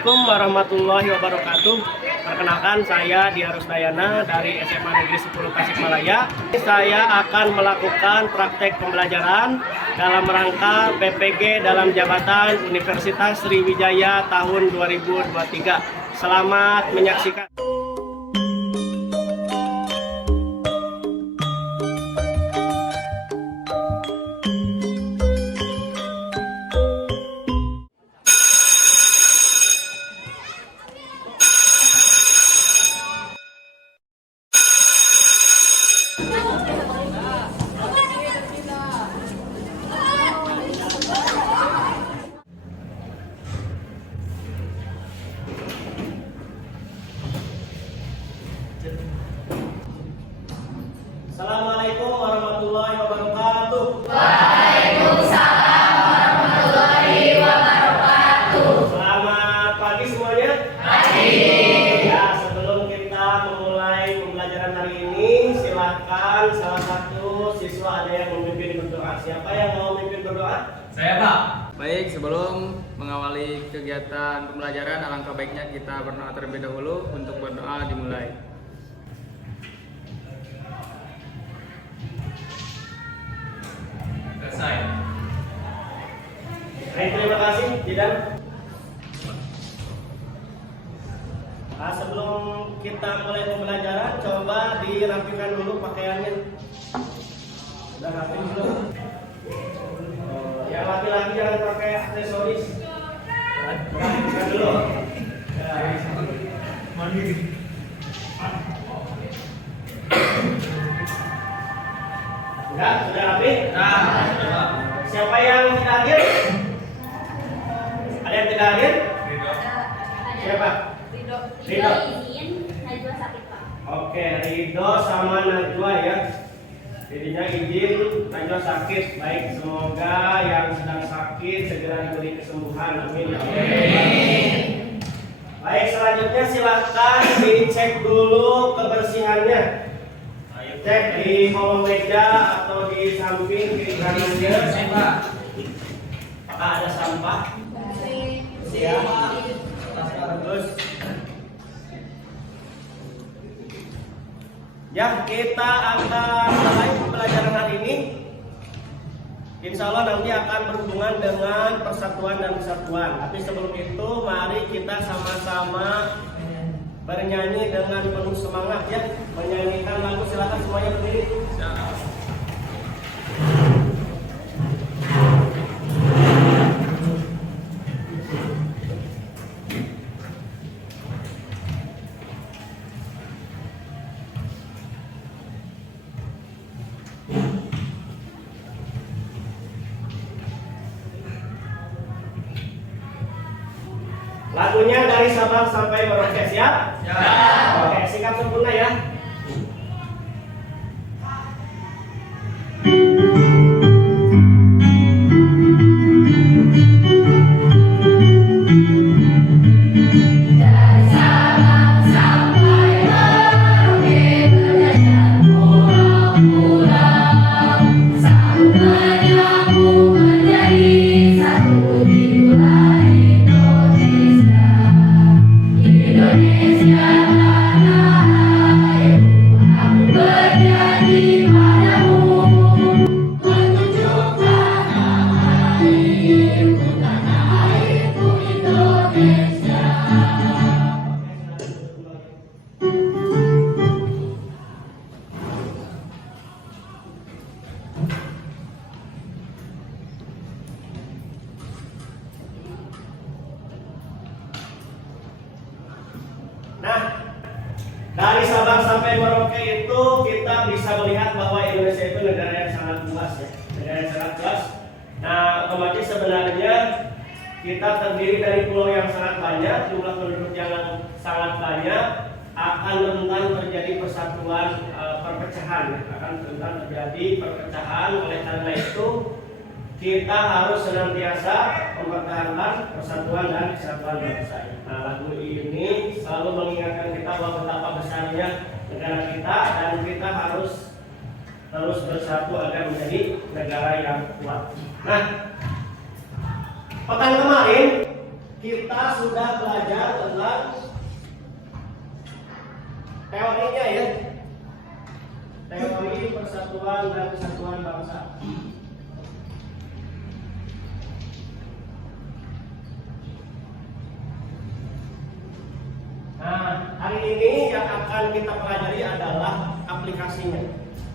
Assalamualaikum warahmatullahi wabarakatuh. Perkenalkan, saya Dia Rusdayana dari SMA Negeri 10 Tasikmalaya. Saya akan melakukan praktek pembelajaran dalam rangka PPG dalam jabatan Universitas Sriwijaya tahun 2023. Selamat menyaksikan. Assalamualaikum warahmatullahi wabarakatuh. Waalaikumsalam warahmatullahi wabarakatuh. Selamat pagi semuanya. Pagi. Ya, sebelum kita memulai pembelajaran hari ini, silakan salah satu siswa ada yang memimpin berdoa. Siapa yang mau memimpin berdoa? Saya, Pak. Baik, sebelum mengawali kegiatan pembelajaran, alangkah baiknya kita berdoa terlebih dahulu. Untuk berdoa dimulai. Selesai. Baik, terima kasih, Jidan. Nah, sebelum kita mulai pembelajaran, coba dirapikan dulu pakaiannya. Sudah rapi belum? Yang laki-laki jangan pakai aksesoris. Rapikan dulu. Sudah rapi? Siapa yang tidak hadir? Ada yang tidak hadir? Siapa? Ridho. Izin, Najwa sakit, Pak. Oke, Ridho sama Najwa ya. Jadinya izin Najwa sakit. Baik, semoga yang sedang sakit segera diberi kesembuhan. Amin. Baik, selanjutnya silakan dicek dulu kebersihannya. Cek di kolong meja atau di samping kiri kanannya. Apakah ada sampah? Ya. Terus. Ya, kita akan mulai pembelajaran hari ini. Insya Allah nanti akan berhubungan dengan persatuan dan kesatuan. Tapi sebelum itu, mari kita sama-sama bernyanyi dengan penuh semangat ya. Menyanyikan lagu, silakan semuanya berdiri. Lagunya dari Sabang sampai Merauke, siap? Oke, sikap sempurna ya. Nah, dari Sabang sampai Merauke itu kita bisa melihat bahwa Indonesia itu negara yang sangat luas ya, negara yang sangat luas. Nah, otomatis sebenarnya kita terdiri dari pulau yang sangat banyak, jumlah penduduk yang sangat banyak, akan rentan terjadi persatuan perpecahan, akan rentan terjadi perpecahan. Oleh karena itu kita harus senantiasa mempertahankan persatuan dan kesatuan bangsa. Nah, lagu ini selalu mengingatkan kita bahwa betapa besarnya negara kita dan kita harus terus bersatu agar menjadi negara yang kuat. Nah, pekan kemarin kita sudah belajar tentang teorinya ya. Teori persatuan dan kesatuan bangsa. Nah, hari ini yang akan kita pelajari adalah aplikasinya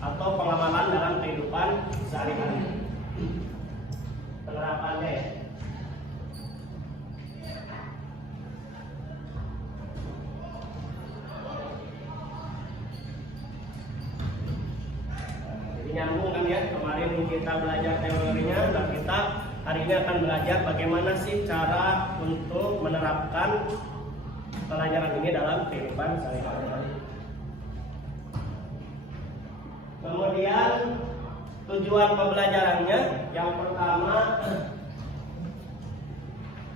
atau pengamalan dalam kehidupan sehari-hari. Penerapannya ya. Jadi nyambung kan ya, kemarin kita belajar teorinya dan kita hari ini akan belajar bagaimana sih cara untuk menerapkan pelajaran ini dalam kehidupan sehari-hari. Kemudian tujuan pembelajarannya yang pertama,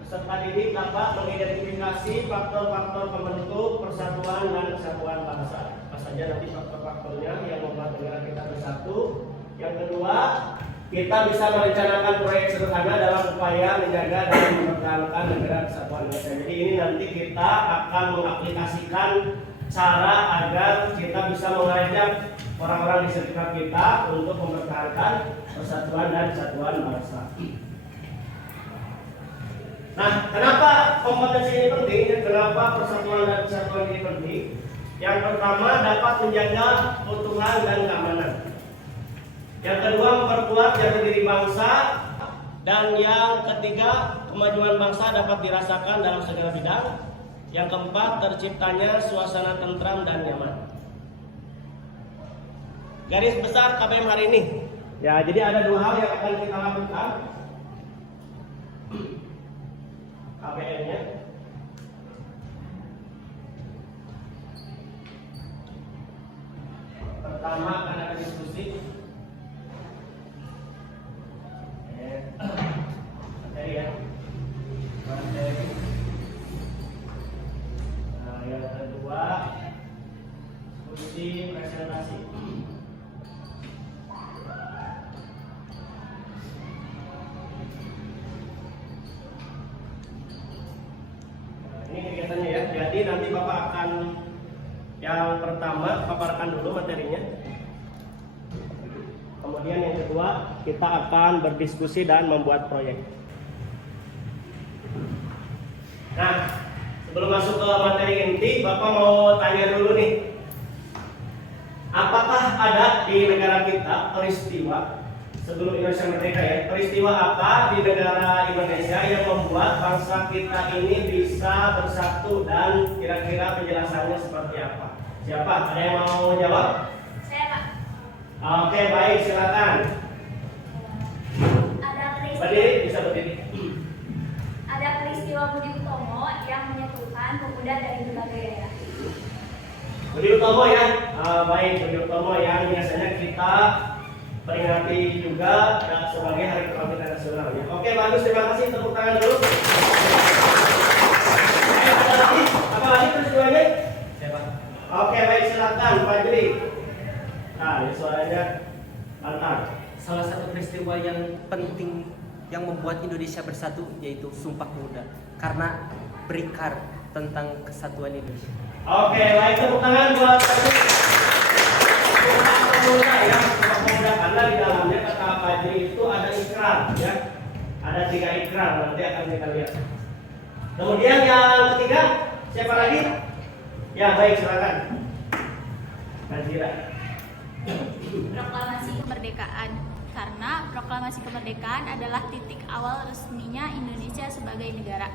peserta didik dapat mengidentifikasi faktor-faktor pembentuk persatuan dan kesatuan bangsa. Apa saja nanti faktor-faktornya yang membuat negara kita bersatu. Yang kedua, kita bisa merencanakan proyek sederhana dalam upaya menjaga dan mempertahankan negara kesatuan Indonesia. Jadi ini nanti kita akan mengaplikasikan cara agar kita bisa mengajak orang-orang di sekitar kita untuk mempertahankan persatuan dan kesatuan bangsa. Nah, kenapa kompetensi ini penting? Kenapa persatuan dan kesatuan ini penting? Yang pertama, dapat menjaga keutuhan dan keamanan. Yang kedua, memperkuat jati diri bangsa. Dan yang ketiga, kemajuan bangsa dapat dirasakan dalam segala bidang. Yang keempat, terciptanya suasana tentram dan nyaman. Garis besar KBM hari ini. Ya, jadi ada dua hal yang akan kita lakukan. KBM-nya. Pertama akan ada diskusi. Materi ya. Materi. Nah, yang kedua diskusi presentasi. Ini kegiatannya ya. Jadi nanti Bapak akan yang pertama paparkan dulu materinya. Kemudian yang kedua kita akan berdiskusi dan membuat proyek. Nah, sebelum masuk ke materi inti, Bapak mau tanya dulu nih. Apakah ada di negara kita peristiwa sebelum Indonesia merdeka ya, peristiwa apa di negara Indonesia yang membuat bangsa kita ini bisa bersatu dan kira-kira penjelasannya seperti apa? Siapa? Ada yang mau jawab? Saya, Pak. Oke, baik, silakan. Berdiri, bisa berdiri. Ada peristiwa Budi Utomo yang menyatukan pemuda dari berbagai daerah. Budi Utomo ya, baik, Budi Utomo yang biasanya kita peringati juga sebagai Hari Kebangkitan Nasional ya. Oke, bagus, terima kasih, tepuk tangan dulu. Ada lagi? Apa lagi peristiwanya? Siapa? Oke, baik, silakan Pak Juri. Nah, ini suaranya lantang. Salah satu peristiwa yang penting yang membuat Indonesia bersatu yaitu Sumpah Pemuda, karena berikar tentang kesatuan Indonesia. Oke, baik, tepuk tangan buat Pak Juri. Sumpah Pemuda ya, Sumpah Pemuda, karena di dalamnya kata Pak Juri itu ada ikrar ya. Ada 3 ikrar, nanti akan kita lihat. Kemudian yang ketiga, siapa lagi? Ya, baik, silakan. Najira. Proklamasi kemerdekaan. Karena proklamasi kemerdekaan adalah titik awal resminya Indonesia sebagai negara.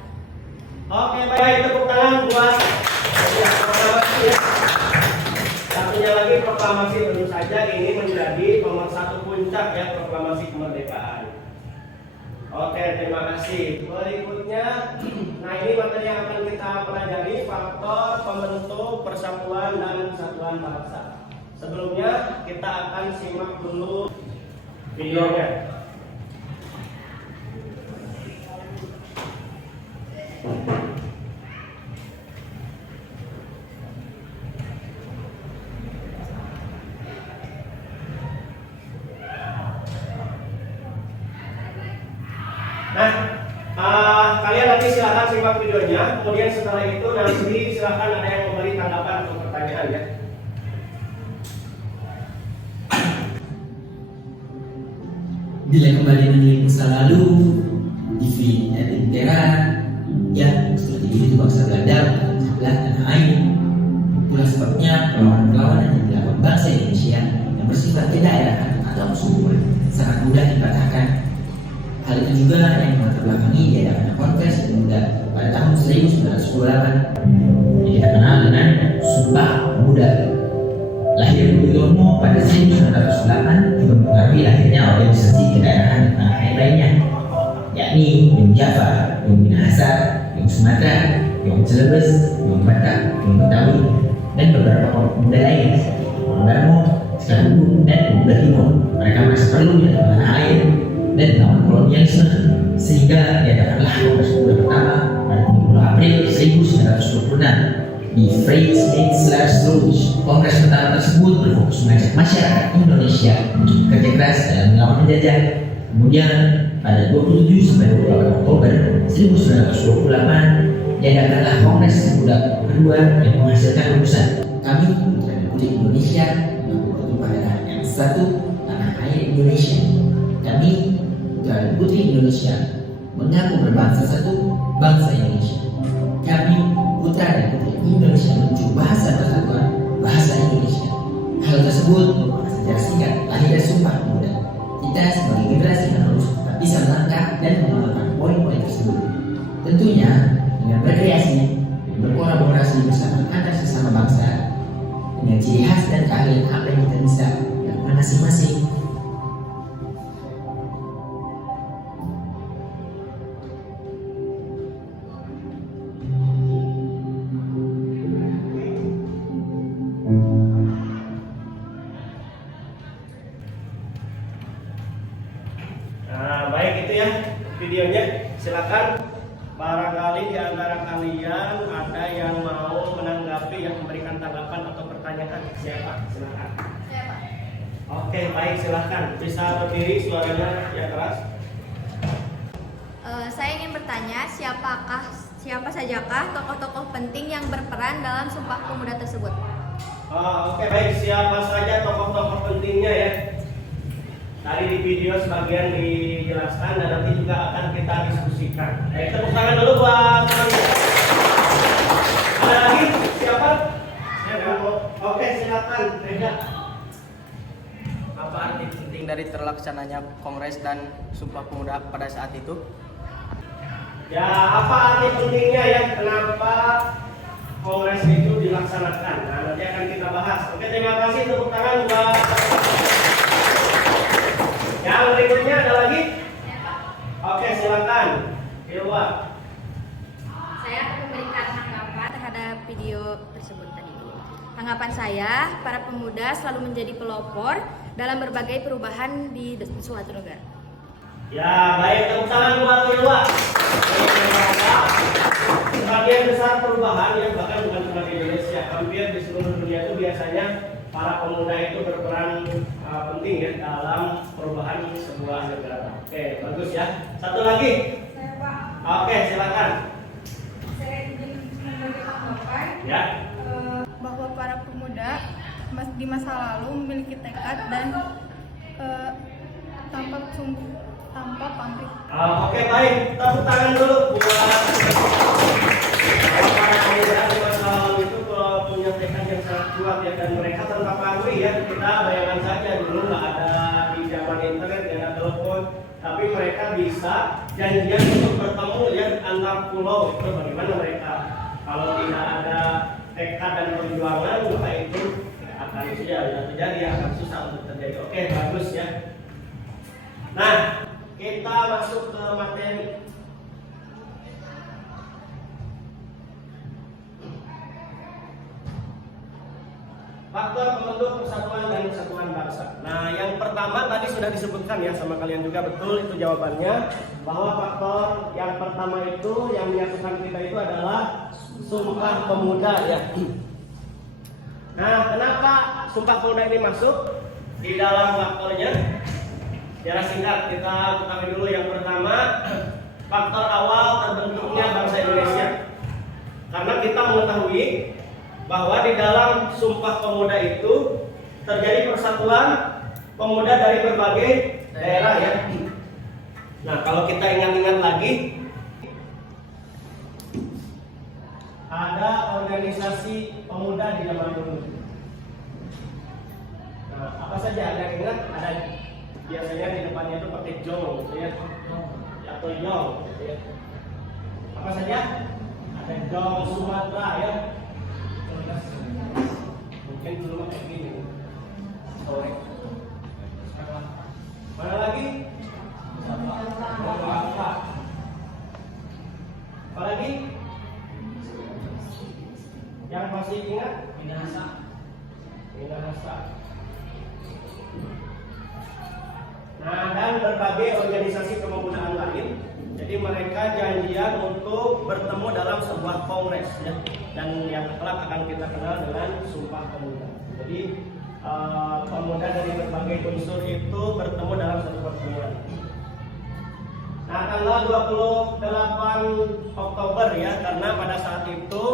Oke, baik, tepuk tangan buat ya, proklamasi ya. Satunya lagi proklamasi, tentu saja ini menjadi nomor 1 puncak ya, proklamasi kemerdekaan. Oke, terima kasih. Berikutnya, nah ini materi yang akan kita pelajari, faktor pembentuk persatuan dan kesatuan bangsa. Sebelumnya kita akan simak dulu videonya. Nah, Kalian nanti silakan simak videonya. Kemudian setelah itu nanti silakan ada yang memberi tanggapan atau pertanyaan ya. Bila kembali menilai masa lalu, di era ya seperti itu bangsa Belanda sebelah tanah air. Itulah sebabnya perlawanan-perlawanan yang dilakukan bangsa Indonesia yang bersifat kedaerahan atau subur sangat mudah dipatahkan. Hal itu juga yang membelakangi diadakan Kongres Pemuda pada tahun 1928 yang kita kenal dengan Sumpah Pemuda. Lahir Budi Utomo pada 1908 juga mempengaruhi lahirnya organisasi kedaerahan tanah air lainnya, yakni Yung Java, Yung Minahasa, Yung Sumatera, Yung Celebes, Yung Batak, Yung Betawi, dan beberapa kelompok pemuda lain seperti Pemuda Darmo, Sekarang, dan Pemuda Timur. Mereka merasa perlu di tanah air dan melawan kolonialisme, sehingga diadakanlah Kongres Pemuda pertama pada 30 April 1926 di Vrijheidsplaats Lodge. Kongres pertama tersebut berfokus mengajak masyarakat Indonesia untuk bekerja keras dalam melawan penjajah. Kemudian pada 27 sampai 28 Oktober 1928 diadakanlah Kongres Pemuda kedua yang menghasilkan rumusan kami Putra dan Putri Indonesia mengaku bertumpah darah yang satu tanah air Indonesia. Kami Putra dan Putri Indonesia mengaku berbangsa satu bangsa Indonesia. Kami Putra dan Putri Indonesia menuju bahasa persatuan bahasa Indonesia. Hal tersebut merupakan sejarah singkat lahirnya Sumpah Pemuda. Kita sebagai generasi penerus tak bisa melangkah dan mengamalkan poin-poin tersebut. Tentunya dengan berkreasi dan berkolaborasi bersama antar sesama bangsa dengan ciri khas dan keahlian apa yang kita bisa lakukan masing-masing. Nah, baik itu ya videonya. Silakan barangkali di antara kalian ada yang mau menanggapi, yang memberikan tanggapan atau pertanyaan. Siapa? Silakan. Siapa? Oke, baik, silakan. Bisa berdiri, suaranya ya keras. Saya ingin bertanya, siapa sajakah tokoh-tokoh penting yang berperan dalam Sumpah Pemuda tersebut? Oke, baik. Siapa saja tokoh-tokoh pentingnya ya? Tadi di video sebagian dijelaskan dan nanti juga akan kita diskusikan. Baik, tepuk tangan dulu buat teman-teman. Ada lagi? Siapa? Oke, silakan. Reza. Apa arti penting dari terlaksananya Kongres dan Sumpah Pemuda pada saat itu? Ya, apa arti pentingnya ya? Kenapa Kongres itu dilaksanakan? Nah, nanti akan kita bahas. Oke, terima kasih. Tepuk tangan buat. Yang berikutnya ada lagi? Oke, silakan. Ilwa. Saya akan memberikan tanggapan terhadap video tersebut tadi. Tanggapan saya, para pemuda selalu menjadi pelopor dalam berbagai perubahan di suatu negara. Ya, baik, tepuk tangan buat Ilwa. Sebagian besar perubahan yang bahkan bukan cuma di Indonesia, hampir di seluruh dunia itu biasanya para pemuda itu berperan penting ya dalam perubahan sebuah negara. Oke, bagus ya. Satu lagi. Saya Pak. Oke, silakan. Saya ingin memberi tanggapan Ya. bahwa para pemuda di masa lalu memiliki tekad dan tanpa pamrih. Oke, baik. Tepuk tangan dulu buat para pemuda di masa lalu itu punya tekad yang sangat kuat ya, dan mereka tanpa pamrih ya. Kita bayangkan saja dulu nggak ada di zaman internet, nggak ada telepon, tapi mereka bisa janjian untuk bertemu ya antar pulau. Itu bagaimana mereka? Kalau tidak ada tekad dan perjuangan, maka itu akan terjadi, akan susah untuk terjadi. Oke, bagus ya. Nah, kita masuk ke materi. Faktor pembentuk persatuan dan kesatuan bangsa. Nah, yang pertama tadi sudah disebutkan ya sama kalian juga, betul itu jawabannya, bahwa faktor yang pertama itu yang menyatukan kita itu adalah Sumpah Pemuda ya. Nah, kenapa Sumpah Pemuda ini masuk di dalam faktornya? Secara singkat kita ketahui dulu yang pertama, faktor awal Sumpah Pemuda itu terjadi persatuan pemuda dari berbagai daerah ya. Nah, kalau kita ingat-ingat lagi, ada organisasi pemuda di zaman dulu. Nah, apa saja ada yang ingat? Ada biasanya di depannya itu pakai jong, gitu ya, atau yong, gitu ya. Apa saja? Ada jong Sumatera ya. Mungkin dulu kayak gini. Sore. Mana lagi? Apa lagi? Yang masih ingat? Minahasa. Nah, dan berbagai organisasi kepemudaan lain. Jadi mereka janjian untuk bertemu dalam sebuah kongres ya. Dan yang kelak akan kita kenal dengan Sumpah Pemuda. Jadi pemuda dari berbagai unsur itu bertemu dalam satu pertemuan. Nah, tanggal 28 Oktober ya, karena pada saat itu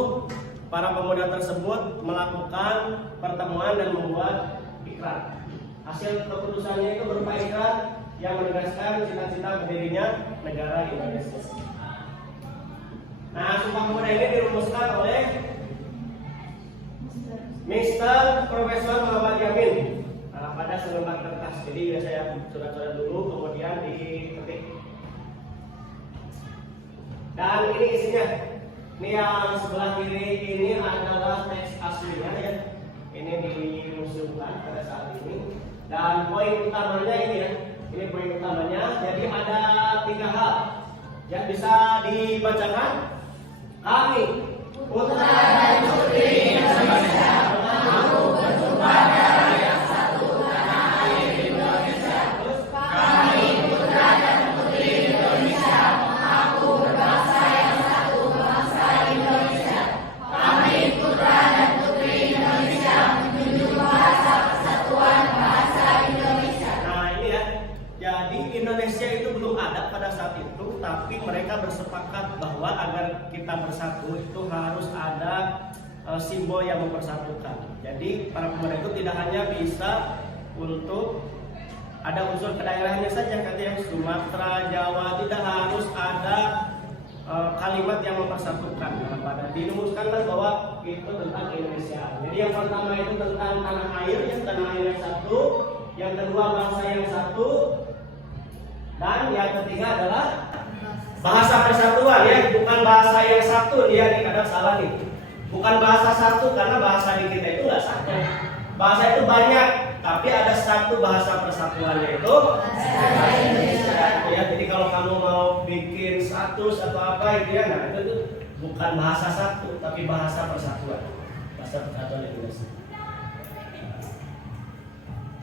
para pemuda tersebut melakukan pertemuan dan membuat ikrar. Hasil keputusannya itu berupa ikrar yang menegaskan cita-cita berdirinya negara Indonesia. Nah, Sumpah Pemuda ini dirumuskan oleh Mr. Profesor Muhammad Yamin pada selembar kertas. Jadi saya coret-coret dulu, kemudian diketik. Dan ini isinya. Ini yang sebelah kiri ini adalah teks aslinya ya. Ini dimuseumkan pada saat ini. Dan poin utamanya ini ya. Ini poin utamanya. Jadi ada 3 hal yang bisa dibacakan. Kami putra dan putri Indonesia mengaku bersumpah darah yang satu tanah air Indonesia. Kami putra dan putri Indonesia mengaku berbangsa yang satu bangsa Indonesia. Kami putra dan putri Indonesia menjunjung bahasa persatuan bahasa Indonesia. Nah ini ya, jadi Indonesia itu belum ada pada saat itu, tapi mereka bersepakat bahwa agar kita bersatu itu harus ada simbol yang mempersatukan. Jadi para pemuda itu tidak hanya bisa untuk ada unsur kedaerahannya saja, katanya Sumatera, Jawa, tidak harus ada kalimat yang mempersatukan. Nah, pada dirumuskanlah bahwa itu tentang Indonesia. Jadi yang pertama itu tentang tanah air, yang tanah air yang satu, yang kedua bangsa yang satu, dan yang ketiga adalah bahasa persatuan ya, bukan bahasa yang satu. Dia kadang salah nih. Bukan bahasa satu, karena bahasa di kita itu nggak satu. Bahasa itu banyak, tapi ada satu bahasa persatuannya itu bahasa Indonesia. Ya, jadi kalau kamu mau bikin status atau apa itu ya, nah itu tuh bukan bahasa satu, tapi bahasa persatuan. Bahasa persatuan Indonesia.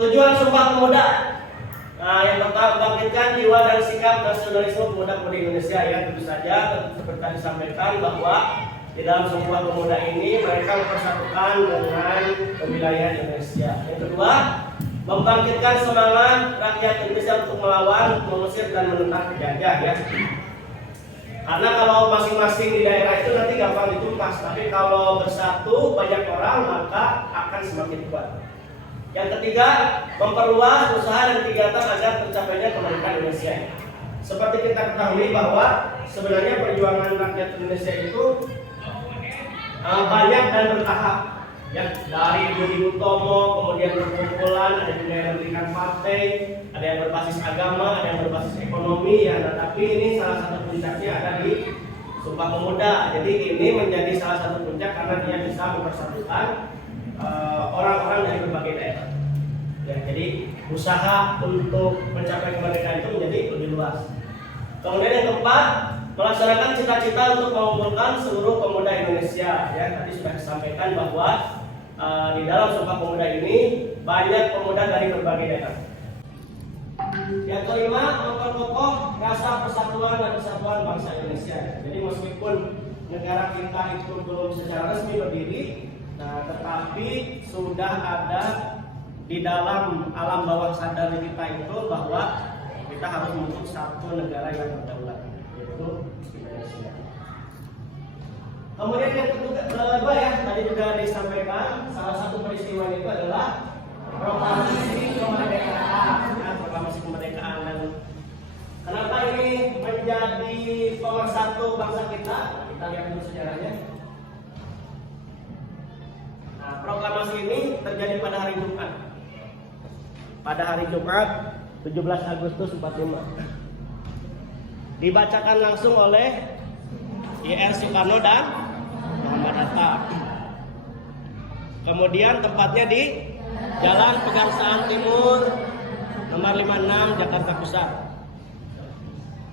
Tujuan Sumpah Pemuda. Nah, yang pertama bangkitkan jiwa dan sikap nasionalisme pemuda-pemudi Indonesia ya. Tentu saja seperti tadi disampaikan bahwa di dalam Sumpah Pemuda ini mereka mempersatukan dengan wilayah Indonesia. Yang kedua, membangkitkan semangat rakyat Indonesia untuk melawan, mengusir dan menentang penjajah ya. Karena kalau masing-masing di daerah itu nanti gampang ditumpas, tapi kalau bersatu banyak orang maka akan semakin kuat. Yang ketiga, memperluas usaha dan kegiatan agar tercapainya kemerdekaan Indonesia. Seperti kita ketahui bahwa sebenarnya perjuangan rakyat Indonesia itu banyak dan bertahap. Ya, dari Budi Utomo, kemudian perkumpulan, ada juga yang mendirikan partai, ada yang berbasis agama, ada yang berbasis ekonomi ya. Nah, tapi ini salah satu puncaknya ada di Sumpah Pemuda. Jadi ini menjadi salah satu puncak karena dia bisa mempersatukan orang-orang dari berbagai daerah. Ya, jadi usaha untuk mencapai kemerdekaan itu menjadi lebih luas. Kemudian yang keempat, melaksanakan cita-cita untuk mengumpulkan seluruh pemuda Indonesia. Ya, tadi sudah disampaikan bahwa di dalam Sumpah Pemuda ini banyak pemuda dari berbagai daerah. Yang kelima, memperkokoh rasa persatuan dan kesatuan bangsa Indonesia. Jadi meskipun negara kita itu belum secara resmi berdiri, nah, tetapi sudah ada di dalam alam bawah sadar kita itu bahwa kita harus membentuk satu negara yang berdaulat, yaitu Indonesia. Kemudian yang kedua ya, tadi tadi juga disampaikan salah satu peristiwa itu adalah proklamasi kemerdekaan. Nah, proklamasi kemerdekaan, dan kenapa ini menjadi pemersatu bangsa kita? Kita lihat dulu sejarahnya. Nah, proklamasi ini terjadi pada hari Jumat. Pada hari Jumat 17 Agustus 45. Dibacakan langsung oleh IR Soekarno dan Muhammad Hatta. Kemudian tempatnya di Jalan Pegangsaan Timur nomor 56 Jakarta Pusat.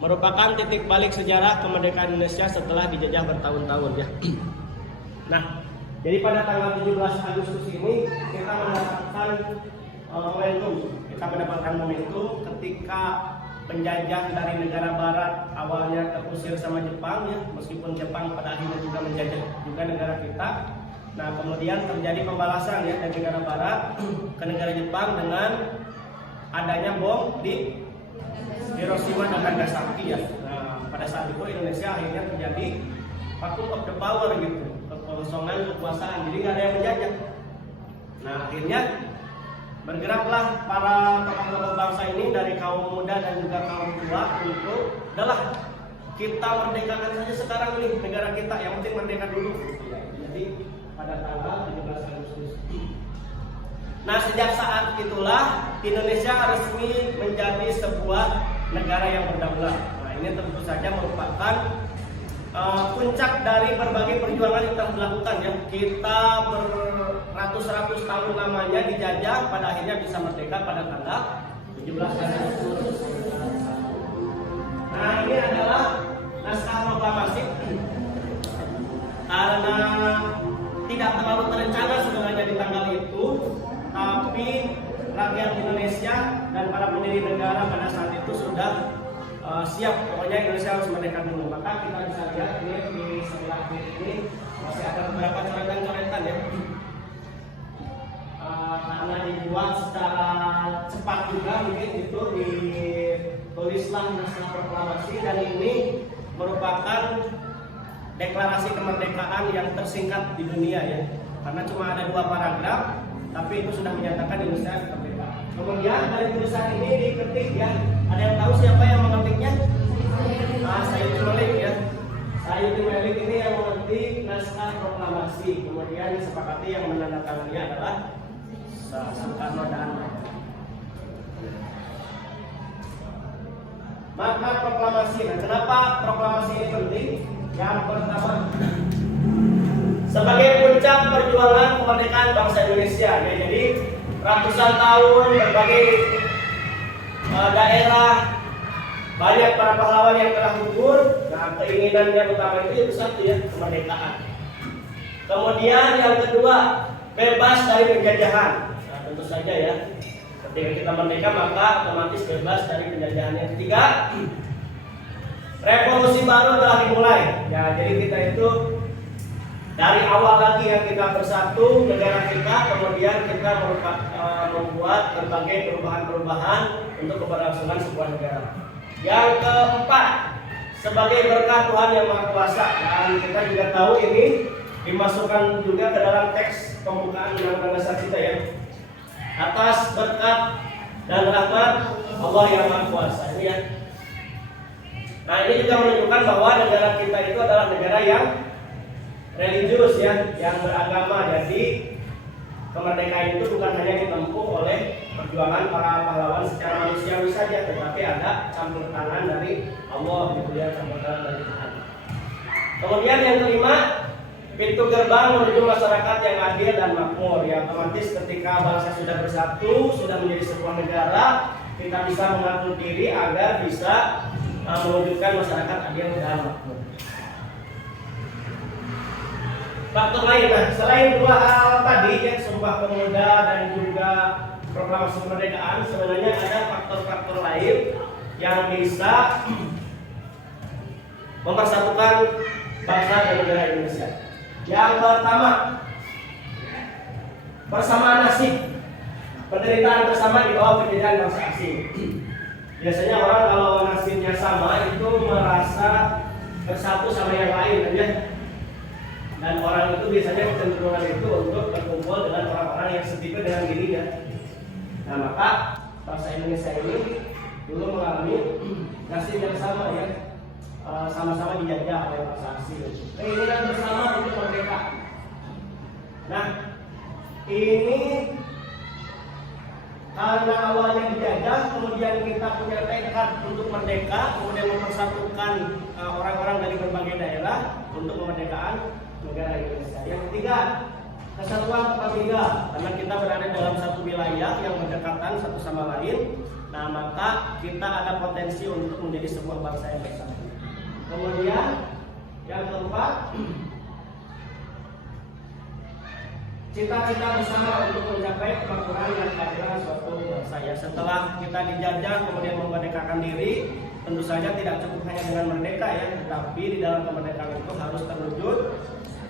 Merupakan titik balik sejarah kemerdekaan Indonesia setelah dijajah bertahun-tahun ya. Nah, jadi pada tanggal 17 Agustus ini kita mendapatkan momentum ketika penjajah dari negara barat awalnya terusir sama Jepang ya, meskipun Jepang pada akhirnya juga menjajah juga negara kita. Nah, kemudian terjadi pembalasan ya dari negara barat ke negara Jepang dengan adanya bom di Hiroshima dan Nagasaki ya. Nah, pada saat itu Indonesia akhirnya terjadi vacuum of the power gitu, kekosongan kekuasaan, jadi nggak ada yang menjajah. Nah, akhirnya bergeraklah para tokoh-tokoh bangsa ini dari kaum muda dan juga kaum tua untuk adalah kita merdekakan saja sekarang ini negara kita, yang penting merdeka dulu. Jadi pada tanggal 17 Agustus. Nah, sejak saat itulah Indonesia resmi menjadi sebuah negara yang berdaulat. Nah, ini tentu saja merupakan puncak dari berbagai perjuangan yang telah dilakukan ya. Kita beratus-ratus tahun lamanya dijajah, pada akhirnya bisa merdeka pada tanggal 17 Agustus. Nah, ini adalah naskah proklamasi. Karena tidak terlalu terencana sebenarnya di tanggal itu, tapi rakyat Indonesia dan para pendiri negara pada saat itu sudah siap, pokoknya Indonesia harus merdeka dulu. Maka kita bisa lihat ini di sebelah kiri ini masih ada beberapa coretan-coretan ya. Karena dibuat secara cepat juga mungkin itu ditulislah naskah proklamasi, dan ini merupakan deklarasi kemerdekaan yang tersingkat di dunia ya. Karena cuma ada 2 paragraf, tapi itu sudah menyatakan Indonesia merdeka. Kemudian dari tulisan ini diketik ya. Ada yang tahu siapa yang mengetiknya? Sayyid Malik ya. Sayyid Malik ini yang mengetik naskah proklamasi. Kemudian disepakati yang menandatangani adalah Soekarno dan Makna proklamasi. Nah, kenapa proklamasi ini penting? Yang pertama, sebagai puncak perjuangan kemerdekaan bangsa Indonesia ya. Jadi ratusan tahun berbagai daerah, banyak para pahlawan yang telah gugur. Nah, keinginannya utama itu satu ya, kemerdekaan. Kemudian yang kedua, bebas dari penjajahan. Nah, tentu saja ya, ketika kita merdeka maka otomatis bebas dari penjajahan. Yang ketiga, revolusi baru telah dimulai. Ya, jadi kita itu dari awal lagi ya, kita bersatu negara kita, kemudian kita membuat berbagai perubahan-perubahan untuk keberlangsungan sebuah negara. Yang keempat, sebagai berkat Tuhan yang Maha Kuasa, dan kita juga tahu ini dimasukkan juga ke dalam teks pembukaan Undang-Undang Dasar kita ya. Atas berkat dan rahmat Allah yang Maha Kuasa ini ya. Nah, ini juga menunjukkan bahwa negara kita itu adalah negara yang religius ya, yang beragama. Jadi kemerdekaan itu bukan hanya ditempuh oleh perjuangan para pahlawan secara manusiawi saja, tetapi ada campur tangan dari Allah gitu ya, campur tangan dari Tuhan. Kemudian yang kelima, pintu gerbang menuju masyarakat yang adil dan makmur. Ya, otomatis ketika bangsa sudah bersatu, sudah menjadi sebuah negara, kita bisa mengatur diri agar bisa mewujudkan masyarakat adil dan makmur. Faktor lain, nah, selain 2 hal tadi ya, Sumpah Pemuda dan juga proklamasi kemerdekaan, sebenarnya ada faktor-faktor lain yang bisa mempersatukan bangsa dan negara Indonesia. Yang pertama, persamaan nasib, penderitaan bersama di bawah penjajahan bangsa asing. Biasanya orang kalau nasibnya sama itu merasa bersatu sama yang lain ya. Dan orang itu biasanya kecenderungan itu untuk berkumpul dengan orang-orang yang setipe dengan dirinya. Nah maka bangsa Indonesia ini dulu mengalami nasib yang sama ya, sama-sama dijajah oleh bangsa asing. Keinginan bersama untuk merdeka. Nah ini karena awalnya dijajah, kemudian kita punya tekad untuk merdeka, kemudian mempersatukan orang-orang dari berbagai daerah untuk kemerdekaan negara Indonesia. Yang ketiga, kesatuan tetap tinggal, karena kita berada dalam satu wilayah yang berdekatan satu sama lain. Nah maka kita ada potensi untuk menjadi sebuah bangsa yang bersatu. Kemudian yang keempat, cita-cita bersama untuk mencapai kemakmuran dan keadilan suatu bangsa. Ya, setelah kita dijajah kemudian memerdekakan diri, tentu saja tidak cukup hanya dengan merdeka ya, tetapi di dalam kemerdekaan itu harus terwujud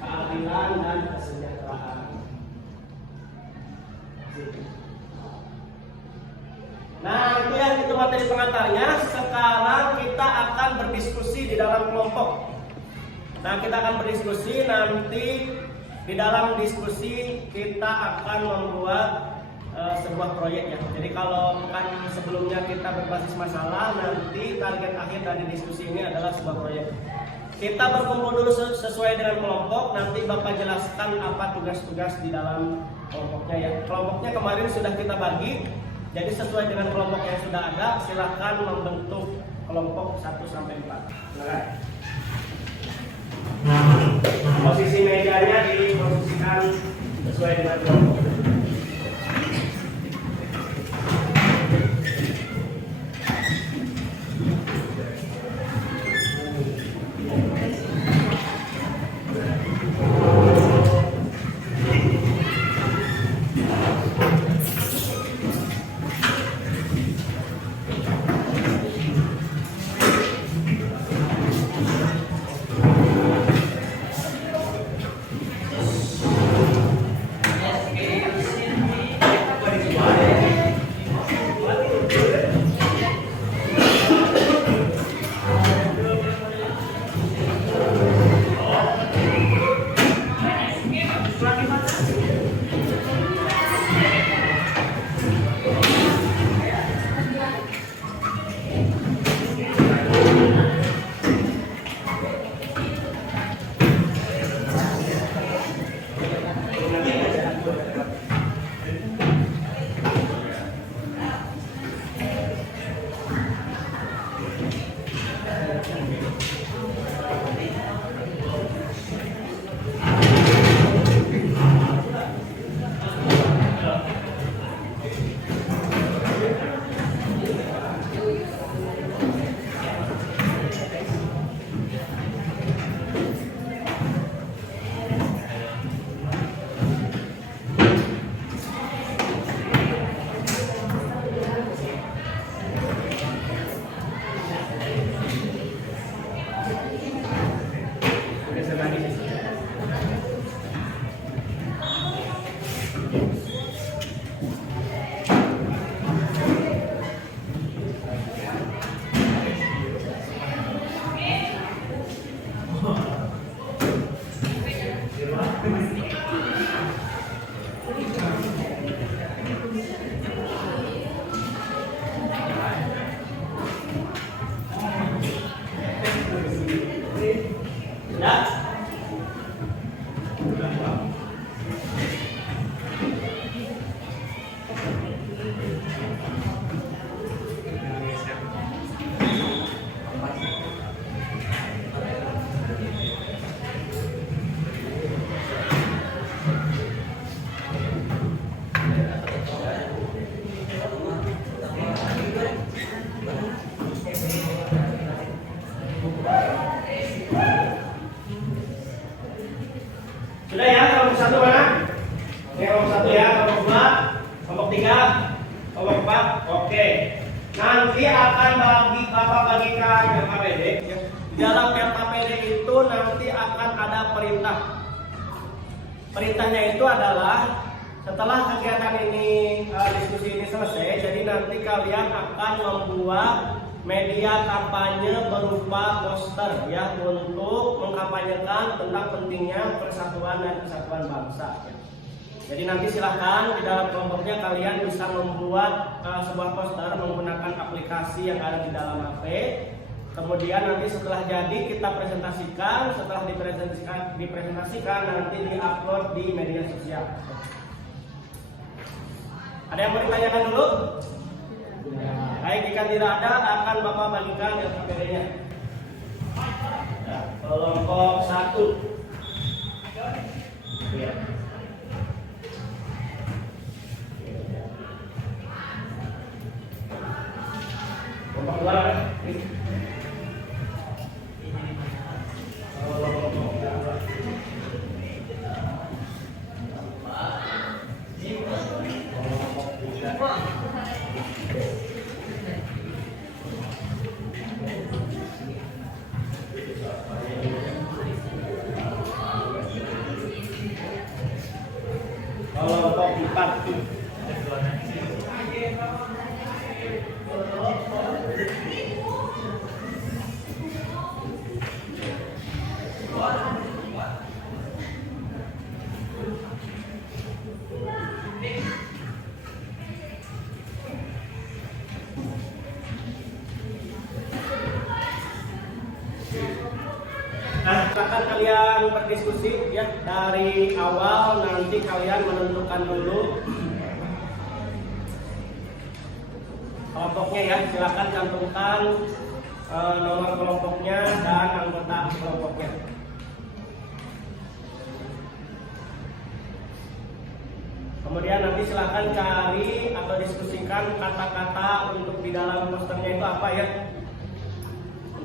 keadilan dan kesejahteraan. Nah itu ya, itu materi pengantarnya. Sekarang kita akan berdiskusi di dalam kelompok. Nah kita akan berdiskusi nanti. Di dalam diskusi kita akan membuat sebuah proyek ya. Jadi kalau kan sebelumnya kita berbasis masalah, nanti target akhir dari diskusi ini adalah sebuah proyek. Kita berkumpul dulu sesuai dengan kelompok. Nanti Bapak jelaskan apa tugas-tugas di dalam kelompoknya ya. Kelompoknya kemarin sudah kita bagi. Jadi sesuai dengan kelompok yang sudah ada, silakan membentuk kelompok 1 sampai 4. Silakan. Posisi mejanya diposisikan sesuai dengan kelompok. Sudah ya, kelompok 1 mana? Ini kelompok 1 ya, kelompok 2, kelompok 3, kelompok 4. Oke. Nanti akan Bapak bagikan LKPD. Di dalam LKPD itu nanti akan ada perintah. Perintahnya itu adalah setelah kegiatan ini, diskusi ini selesai, jadi nanti kalian akan membuat media kampanye berupa poster ya untuk mengkampanyekan tentang pentingnya persatuan dan kesatuan bangsa. Jadi nanti silahkan di dalam kelompoknya kalian bisa membuat sebuah poster menggunakan aplikasi yang ada di dalam HP. Kemudian nanti setelah jadi kita presentasikan, setelah dipresentasikan nanti diupload di media sosial. Ada yang mau ditanyakan dulu? Baik, jika tidak ada akan Bapak bagikan LKPD-nya. Kelompok 1. Ya. Kelompok 2. Kelompok 4. Nah, silakan kalian berdiskusi ya dari awal, nanti kalian menentukan dulu kelompoknya ya. Silakan cantumkan nomor kelompoknya dan anggota kelompoknya. Kemudian nanti silakan cari atau diskusikan kata-kata untuk di dalam posternya itu apa ya.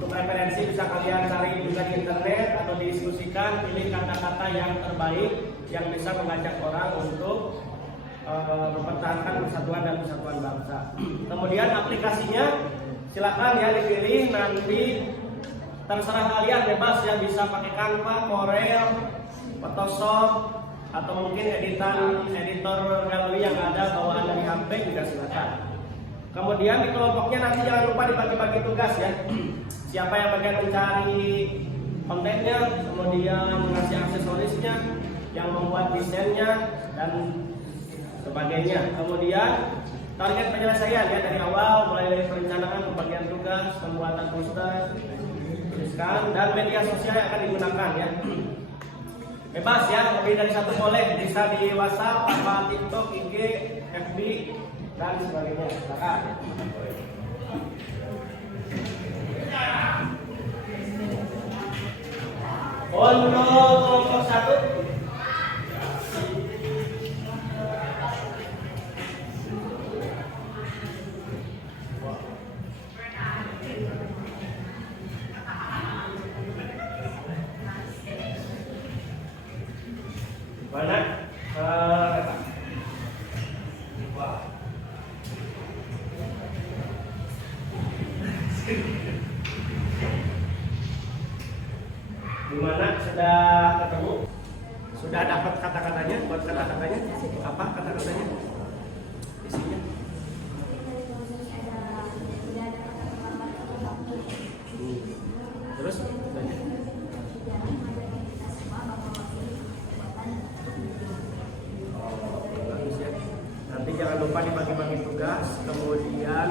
Untuk referensi bisa kalian cari juga di internet atau didiskusikan, pilih kata-kata yang terbaik yang bisa mengajak orang untuk mempertahankan persatuan dan kesatuan bangsa. Kemudian aplikasinya silakan ya dipilih, nanti terserah kalian bebas ya, bisa pakai Canva, Corel, Photoshop atau mungkin editor galeri yang ada bawaan dari HP juga silakan. Kemudian di kelompoknya nanti jangan lupa dibagi-bagi tugas ya. Siapa yang bagian mencari kontennya, kemudian mengasih aksesorisnya, yang membuat desainnya dan sebagainya. Kemudian target penyelesaian ya dari awal, mulai dari perencanaan, pembagian tugas, pembuatan poster, tuliskan, dan media sosial yang akan digunakan ya. Bebas ya, lebih dari satu boleh, bisa di WhatsApp, apa TikTok, IG, FB, dan sebagainya. Silakan. Untuk kelompok 1. Mana? Gimana? Sudah ketemu? Sudah dapat kata-katanya? Buat kata-katanya? Apa kata-katanya? Isinya? Terus? Tanya. Bagus ya. Nanti jangan lupa dibagi-bagi tugas, kemudian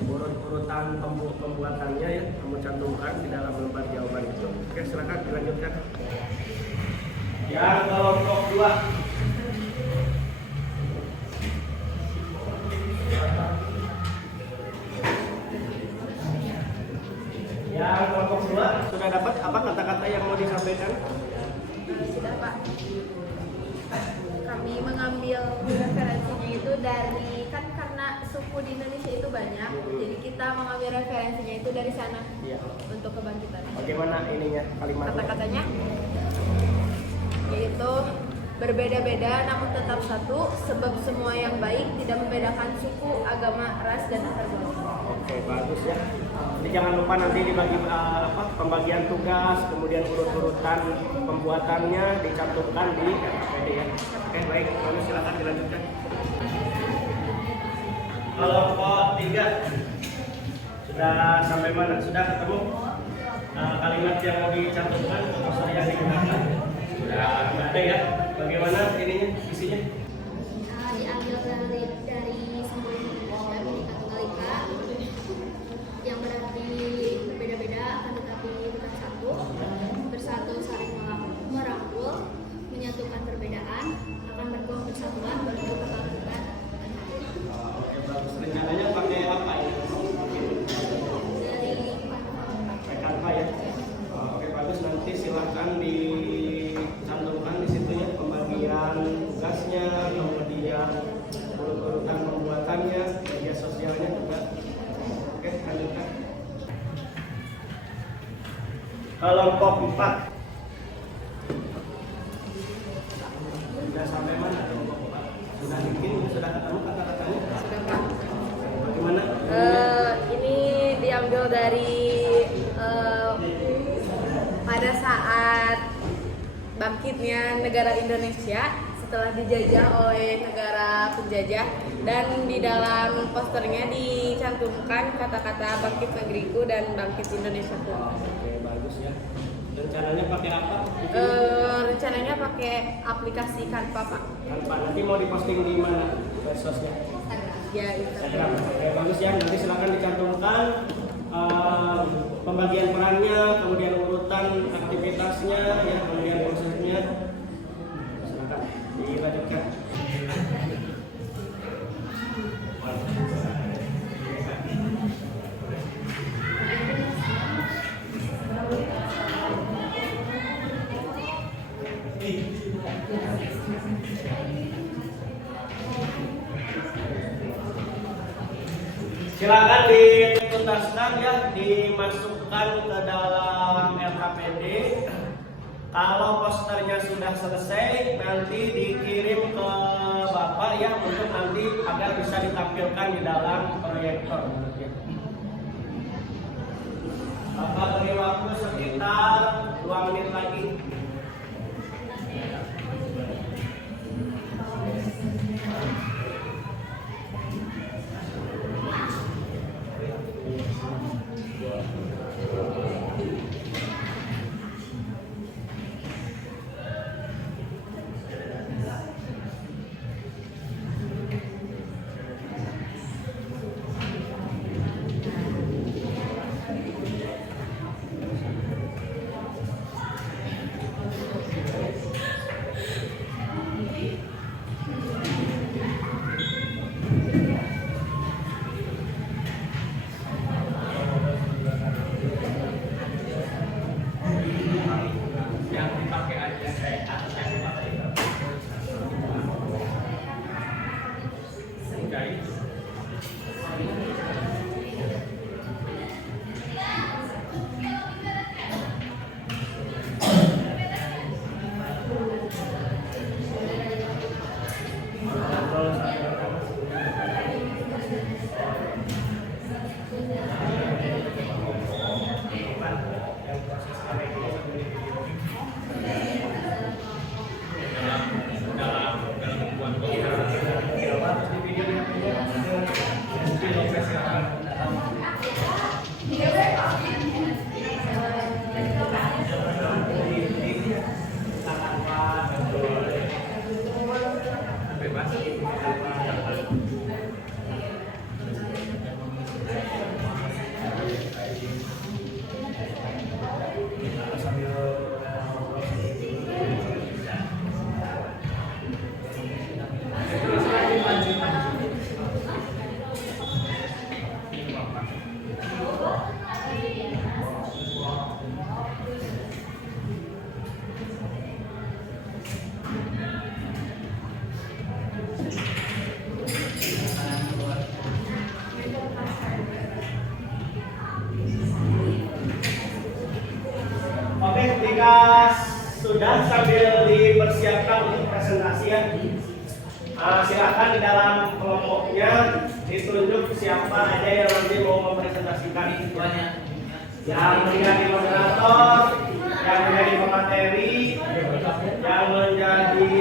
urut-urutan pembuatannya ya kamu cantumkan di dalam lembar jawaban itu. Oke, silakan dilanjutkan. Yang kelompok 2. Yang kelompok 2 sudah dapat apa kata-kata yang mau disampaikan? Sudah Pak. Kami mengambil referensinya itu dari, kan karena suku di Indonesia itu banyak, jadi kita mengambil referensinya itu dari sana. Iya. Untuk kebangkitan. Bagaimana ininya kalimatnya? Kata-katanya yaitu berbeda-beda namun tetap satu, sebab semua yang baik tidak membedakan suku, agama, ras, dan antar golongan. Oke, bagus ya. Jadi jangan lupa nanti dibagi pembagian tugas, kemudian urut-urutan pembuatannya dicantumkan di LKPD ya. Oke, baik. Lalu silakan dilanjutkan. Kelompok 3. Sudah Sudah sampai mana? Sudah ketemu kalimat yang mau dicantumkan atau yang digunakan? Sudah ada ya. Bagaimana ininya, isinya? Diambil dari simbol Indonesia Bhinneka Tunggal Ika yang berarti berbeda-beda akan tetapi tetap satu, bersatu saling merangkul, menyatukan perbedaan, akan berkuah persatuan, berkuah kebangkitan. Oke, bagus. Rencananya pakai apa ini? Dari Pakai Canva ya. Oke, bagus. Nanti silahkan dicantumkan di situ ya pembagian tugasnya, kemudian urut-urutan pembuatannya, media sosialnya juga. Oke, lanjutkan. Kelompok 4. Sudah sampai mana kelompok 4? Sudah bikin, sudah ketemu kata-katanya? Sudah, Pak. Bagaimana? Ini diambil dari pada saat bangkitnya negara Indonesia setelah dijajah oleh negara penjajah, dan di dalam posternya dicantumkan kata-kata bangkit negeriku dan bangkit Indonesiaku. Oke, bagus ya. Rencananya pakai apa? Rencananya pakai aplikasi Canva, Pak. Canva. Nanti mau diposting di mana? Medsosnya? Ya, Instagram. Oke, bagus ya. Nanti silakan dicantumkan pembagian perannya, kemudian urutan aktivitasnya, ya, kemudian prosesnya. Silakan dilanjutkan. Silakan dituntaskan ya, dimasukkan ke dalam LHPD. Kalau posternya sudah selesai, nanti dikirim ke Bapak ya untuk nanti agar bisa ditampilkan di dalam proyektor. Bapak beri waktu sekitar 2 menit lagi. Oke, ketika sudah sambil dipersiapkan untuk presentasi ya, silakan di dalam kelompoknya ditunjuk siapa aja yang nanti mau mempresentasikan. Yang menjadi moderator, yang menjadi pemateri, yang menjadi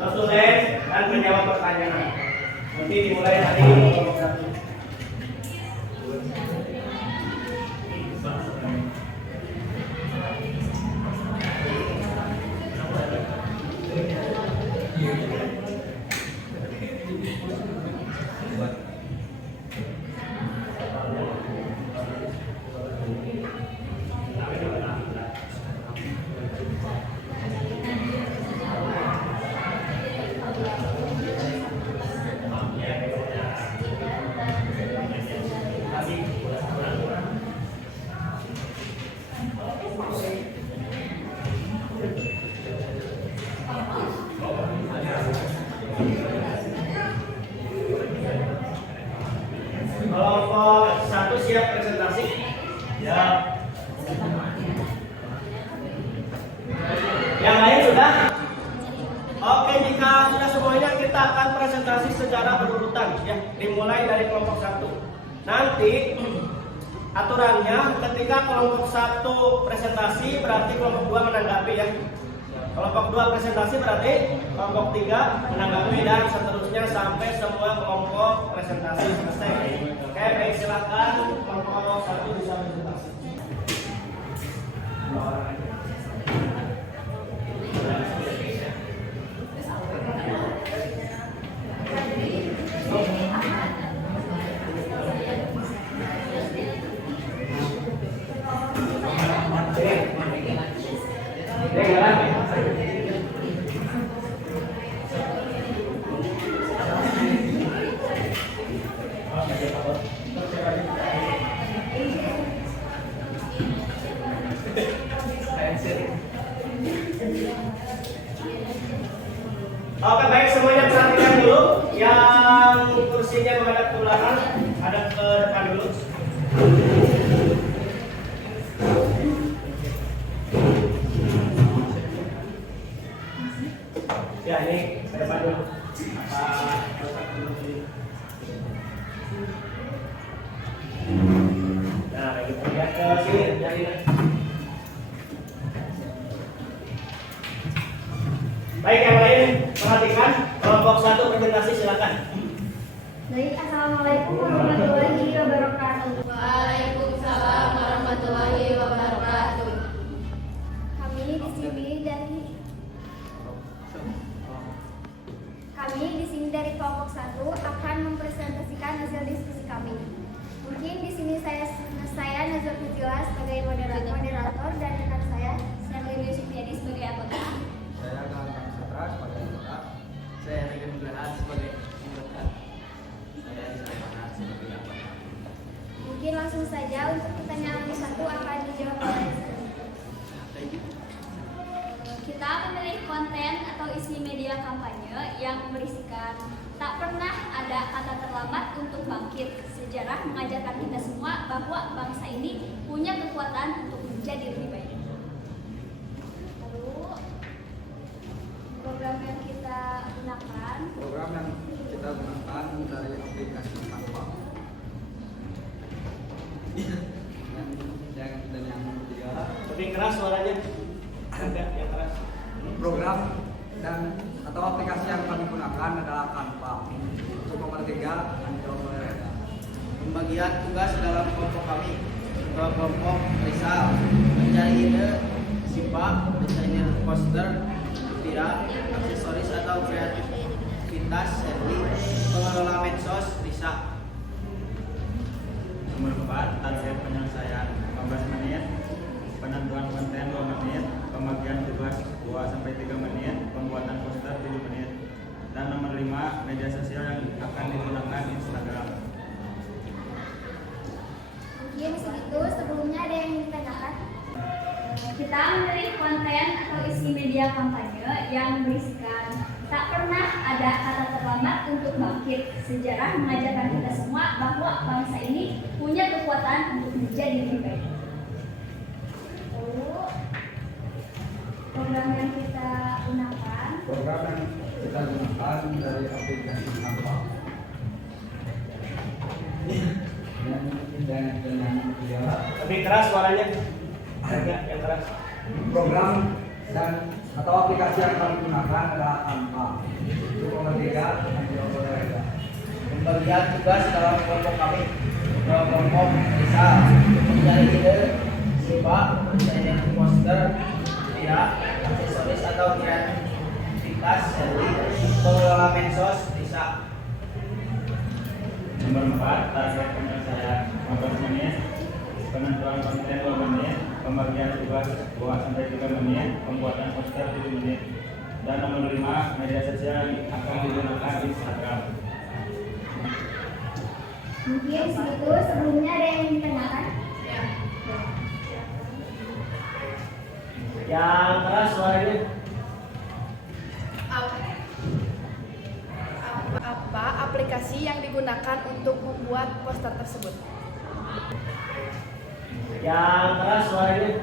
penulis dan menjawab pertanyaan. Nanti dimulai dari kelompok 1. Kelompok 1 siap presentasi? Ya. Yang lain sudah? Oke, jika sudah semuanya kita akan presentasi secara berurutan ya, dimulai dari kelompok 1. Nanti aturannya ketika kelompok 1 presentasi berarti kelompok 2 menanggapi ya. Kelompok 2 presentasi berarti kelompok 3 menanggapi dan seterusnya sampai semua kelompok presentasi selesai. Oke, baik, silakan kelompok 1 bisa presentasi. Oke, baik, semuanya perhatikan dulu. Yang kursinya menghadap ke belakang, hadap ke depan dulu. Ya, ini ke depan dulu. Nah, gitu ya, ke sini, jadi. Baik, yang lain perhatikan kelompok 1 presentasi silakan. Baik, assalamualaikum warahmatullahi wabarakatuh. Waalaikumsalam warahmatullahi wabarakatuh. Kami di sini dari kelompok 1 akan mempresentasikan hasil diskusi kami. Mungkin di sini saya Nazar Pujila sebagai moderator dan rekan saya Sherlyn Yusufiadi sebagai anggota. Saya Galang Satra sebagai anggota. Saya Regen Nugraha sebagai anggota. Saya Rizal Farhan sebagai anggota. Mungkin langsung saja untuk pertanyaan 1 akan dijawab oleh kita memilih konten atau isi media kampanye yang berisikan tak pernah ada kata terlambat untuk bangkit. Sejarah mengajarkan kita semua bahwa bangsa ini punya kekuatan untuk menjadi lebih baik. Lalu program yang kita gunakan dari aplikasi Canva. Dan yang ketiga, Lebih keras suaranya. Agak yang keras. program dan atau aplikasi yang kami gunakan adalah Canva. Untuk nomor 3, pembagian tugas dalam kelompok kami. Kelompok Rizal mencari ide, sifat, desainer poster, viral, aksesoris atau kreativitas, Serli, pengelola medsos, Risa. Nomor 4, target penyelesaian 15 menit, penentuan konten 2 menit, pembagian tugas 2-3 menit, pembuatan poster 7 menit. Dan nomor 5, media sosial yang akan digunakan Instagram. mungkin segitu. Sebelumnya ada yang ingin ditanyakan? Kita memilih konten atau isi media kampanye yang berisikan tak pernah ada kata terlambat untuk bangkit. Sejarah mengajarkan kita semua bahwa bangsa ini punya kekuatan untuk menjadi lebih baik. Lalu program yang kita gunakan dari aplikasi Canva. Dan yang ketiga, Lebih keras suaranya. Agak yang keras. program dan atau aplikasi yang kami gunakan adalah Canva. Untuk nomor 3, Pembagian tugas dalam kelompok kami. Kelompok Rizal mencari ide, sifat, desainer poster, viral, aksesoris atau kreativitas, Serli, pengelola medsos, Risa. Nomor 4, target penyelesaian 15 menit, penentuan konten 2 menit, pembagian tugas 2-3 menit, pembuatan poster 7 menit. Dan nomor 5, media sosial yang akan digunakan Instagram. mungkin segitu. Sebelumnya ada yang ingin ditanyakan? Yang keras suaranya. Apa aplikasi yang digunakan untuk membuat poster tersebut? Yang keras suaranya.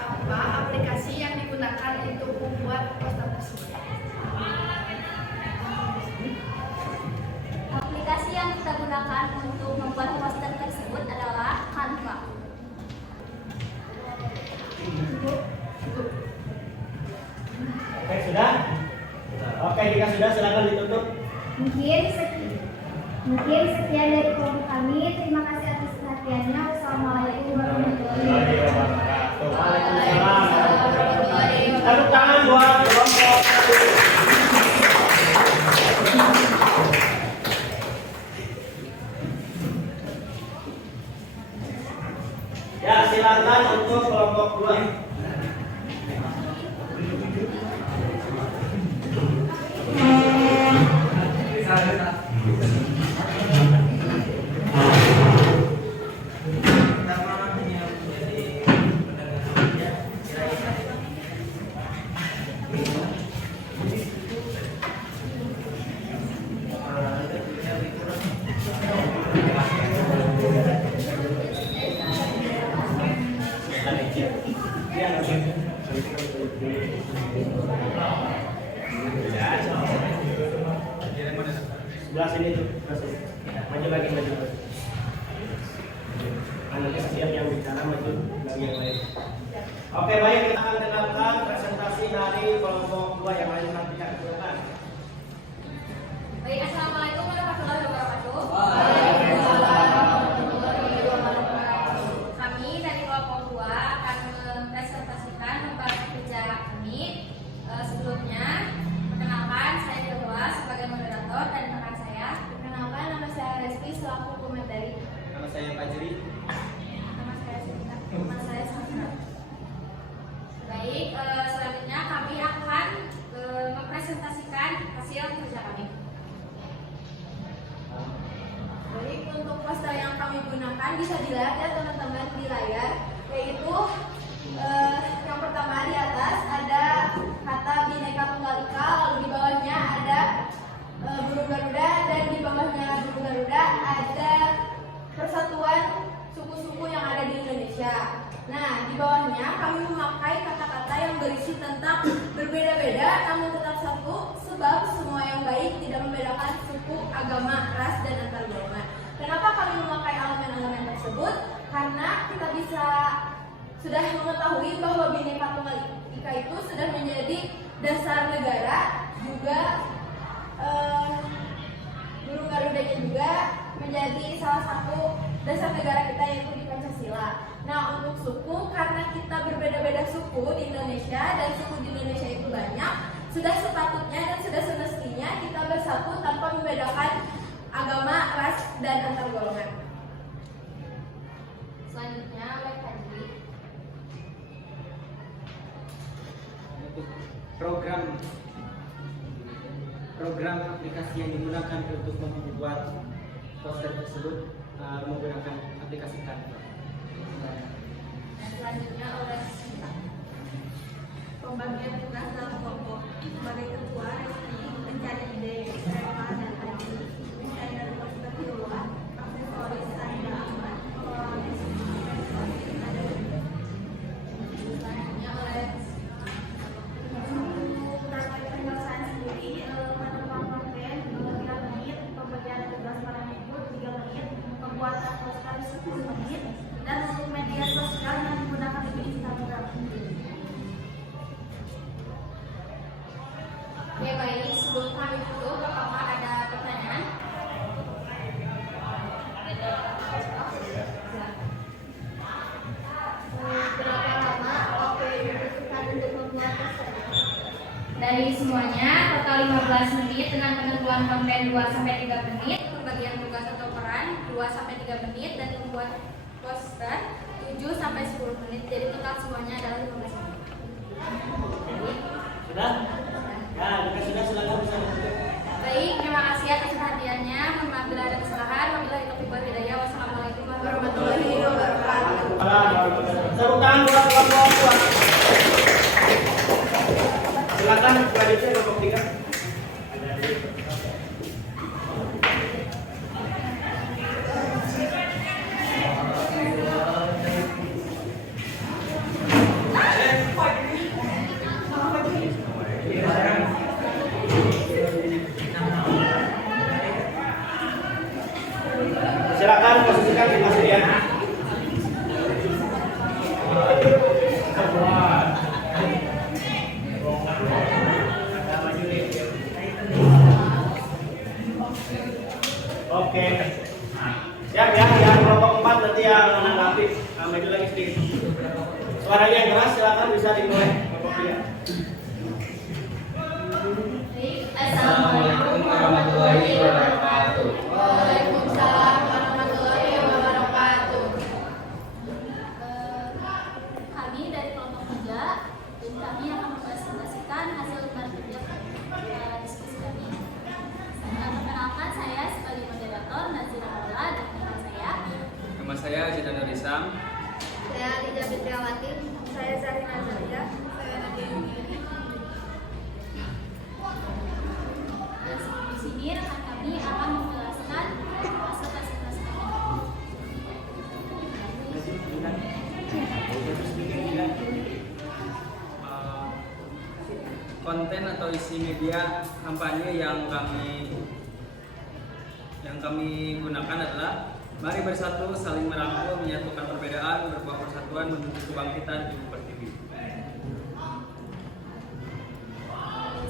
Apa aplikasi yang digunakan untuk membuat poster tersebut? Aplikasi yang kita gunakan untuk membuat poster tersebut adalah Canva. Oke, sudah? Oke, jika sudah silakan ditutup. Mungkin sekian dari kelompok kami. Terima kasih atas perhatiannya. Wassalamualaikum warahmatullahi wabarakatuh. Waalaikumsalam. Tepuk tangan buat kelompok. Ya, silakan untuk kelompok 2. Sebelah sini tuh, maju lagi maju. Anaknya siap yang bicara maju lagi yang lain. Oke, baik, kita akan dengarkan presentasi dari kelompok 2 yang lain. Nantikan, silakan. Baik, assalamualaikum warahmatullahi wabarakatuh. Kami dari kelompok 2 akan mempresentasikan lembaga kerja kami. Sebelumnya, perkenalkan saya Dewa sebagai moderator dan rekan saya. Perkenalkan, nama saya Reski selaku komentari. Nama saya Fajri. Nama saya Sinta. Nama saya Sandra. Baik, selanjutnya kami akan mempresentasikan hasil kerja kami. Baik, untuk poster yang kami gunakan bisa dilihat ya teman-teman di layar, yaitu yang pertama di atas ada kata Bhinneka Tunggal Ika, lalu di bawahnya ada burung Garuda, dan di bawahnya burung Garuda ada persatuan suku-suku yang ada di Indonesia. Nah, di bawahnya kami memakai kata-kata yang berisi tentang berbeda-beda namun tetap satu, sebab semua yang baik tidak membedakan suku, agama, ras, dan antar golongan. Kenapa kami memakai elemen-elemen tersebut? Karena kita sudah mengetahui bahwa Bhinneka Tunggal Ika itu sudah menjadi dasar negara, juga burung Garudanya juga menjadi salah satu dasar negara kita, yaitu di Pancasila. Nah, untuk suku, karena kita berbeda-beda suku di Indonesia dan suku di Indonesia itu banyak, sudah sepatutnya dan sudah semestinya kita bersatu tanpa membedakan agama, ras, dan antar golongan. Selanjutnya, oleh Fajri. Untuk program aplikasi yang digunakan untuk membuat poster tersebut menggunakan aplikasi Canva. Dan selanjutnya oleh Sinta. Pembagian tugas dalam kelompok. Sebagai ketua, Reski mencari ide, tema, dan hadir. Mencari dari perspektif luas, aksesoris, tanda aman, pengelolaan Selanjutnya oleh terkait penyelesaian sendiri, menentukan konten 3 menit, pembagian tugas pada minggu 3 menit, pembuatan poster 10 menit, dan untuk media sosial yang digunakan di Instagram. Oke, baik, sebelum kami tutup, apakah ada pertanyaan? Berapa lama waktu yang dibutuhkan untuk membuat poster? Dari semuanya, total 15 menit dengan penentuan konten 2-3 menit, pembagian tugas atau peran 2-3 menit, dan membuat poster 7-10 menit. Jadi total semuanya adalah 15 menit. Sudah? Ya, jika sudah silakan bisa ditutup. Baik, terima kasih atas perhatiannya. Mohon maaf bila ada kesalahan. Wabillahi taufiq wal hidayah. Wassalamualaikum warahmatullahi wabarakatuh. kelompok 4 nanti yang menanggapi. Maju lagi sedikit. Suaranya yang keras silakan bisa dimulai kelompok 3. Assalamualaikum warahmatullahi wabarakatuh. Waalaikumsalam warahmatullahi wabarakatuh. Kami dari kelompok 3 dan kami akan mempresentasikan hasil lembar kerja diskusi kami. Perkenalkan, saya sebagai moderator Nazira Maula dan teman saya. Nama saya Zidan Nurisam. Saya Liza Fitriawati. Saya Zarina Zalia. Saya Nadia Yuni. Di sini rekan kami akan menjelaskan hasil presentasi kami. Konten atau isi media kampanye yang kami gunakan adalah mari bersatu, saling merangkul, menyatukan perbedaan, berbuah persatuan menuju kebangkitan Ibu Pertiwi.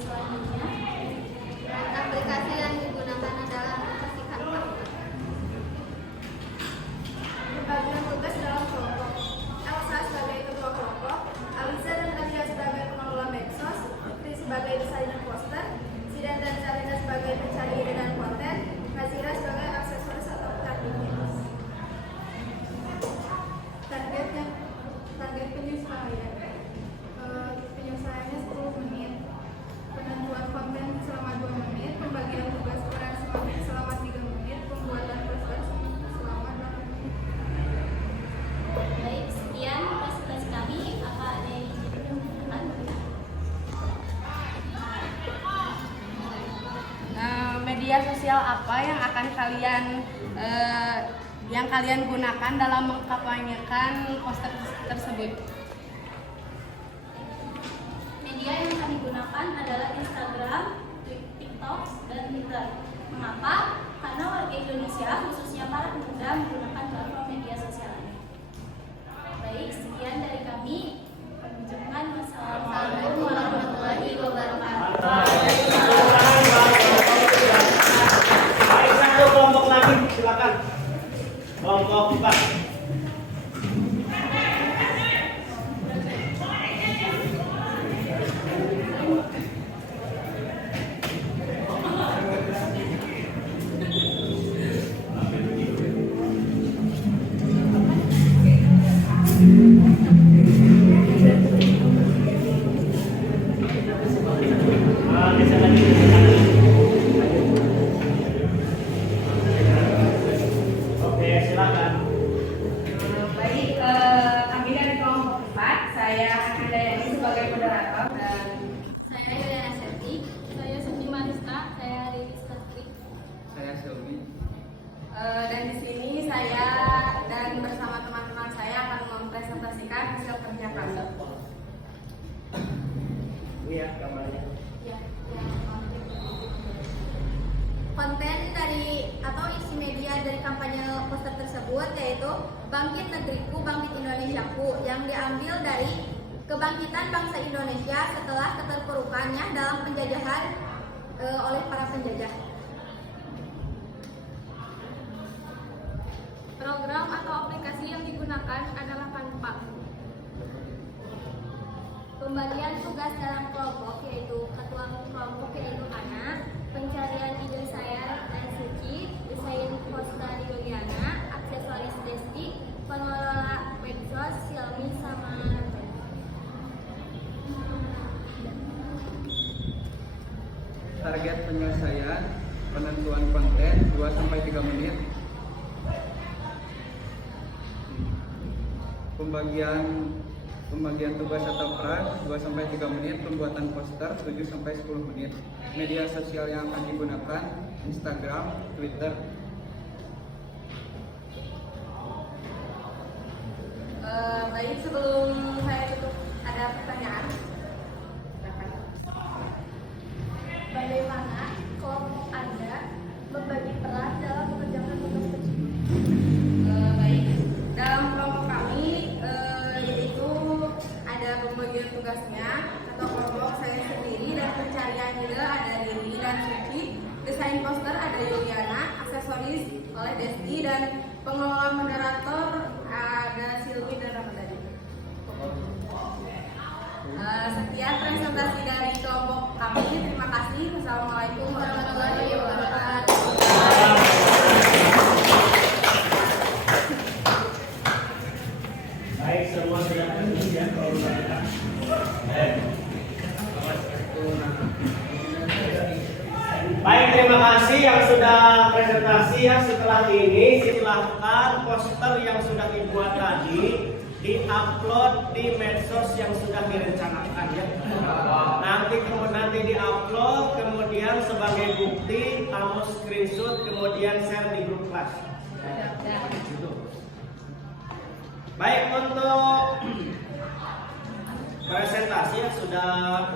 Selanjutnya, Aplikasi yang digunakan adalah aplikasi Canva. Pembagian tugas dalam kelompok. Elsa sebagai ketua kelompok, Aliza dan Nadia sebagai pengelola medsos, Putri sebagai desainer poster, Zidan dan Zarina sebagai pencari ide dan konten, Nazira sebagai aksesoris atau kreativitas. Target penyesuaian. Penyesuaiannya 10 menit. Penentuan konten selama 2 menit, pembagian tugas peran selama 3 menit, pembuatan poster selama 8 menit. baik, sekian presentasi kami. Apa ada yang ingin ditanyakan? Media sosial apa yang akan kalian gunakan dalam mengkampanyekan poster tersebut? Media yang kami gunakan adalah Instagram, TikTok, dan Twitter. Mengapa? Karena warga Indonesia, khususnya para pemuda, menggunakan platform media sosial ini. Baik, sekian dari kami. Penunjukan. Wassalamualaikum warahmatullahi wabarakatuh. Baik, satu kelompok lagi silakan. Kelompok 4. Oke, silakan. Baik, kami dari kelompok 4, saya akan Dayani sebagai moderator dan Saya Yuliana Seti. Saya Siti Mariska. Saya Riris Tatri. Saya Selvi. dan di sini saya dan bersama teman-teman saya akan mempresentasikan hasil kerja kami. Iya, gambarnya. Ya. Konten dari atau isi media dari kampanye poster tersebut yaitu Bangkit Negeriku, Bangkit Indonesiaku, yang diambil dari kebangkitan bangsa Indonesia setelah keterpurukannya dalam penjajahan oleh para penjajah. Program atau aplikasi yang digunakan adalah Canva. Pembagian tugas dalam kelompok yaitu ketua kelompok yaitu Ana, pencarian ide saya dan Suci, desain poster Yuliana, aksesoris Desti, pengelola medsos Silmi sama Nathan. Target penyelesaian penentuan konten 2-3 menit. Pembagian tugas atau peran 2-3 menit, pembuatan poster 7-10 menit. Media sosial yang akan digunakan Instagram, Twitter. Baik, sebelum saya tutup ada pertanyaan. Bagaimana kelompok Anda membagi peran dalam mengerjakan tugas tersebut? Baik, dalam kelompok kami yaitu ada pembagian tugasnya. Ketua kelompok saya sendiri dan pencarian ide ada Lili dan Suci, desain poster ada Yuliana, aksesoris oleh Desti, dan pengelola semua sudah terus ya kalau kita. Baik, terima kasih yang sudah presentasi ya. Setelah ini silahkan poster yang sudah dibuat tadi di-upload di medsos yang sudah direncanakan ya. Nanti di-upload, kemudian sebagai bukti kamu screenshot, kemudian share di grup kelas. Baik, untuk presentasi sudah.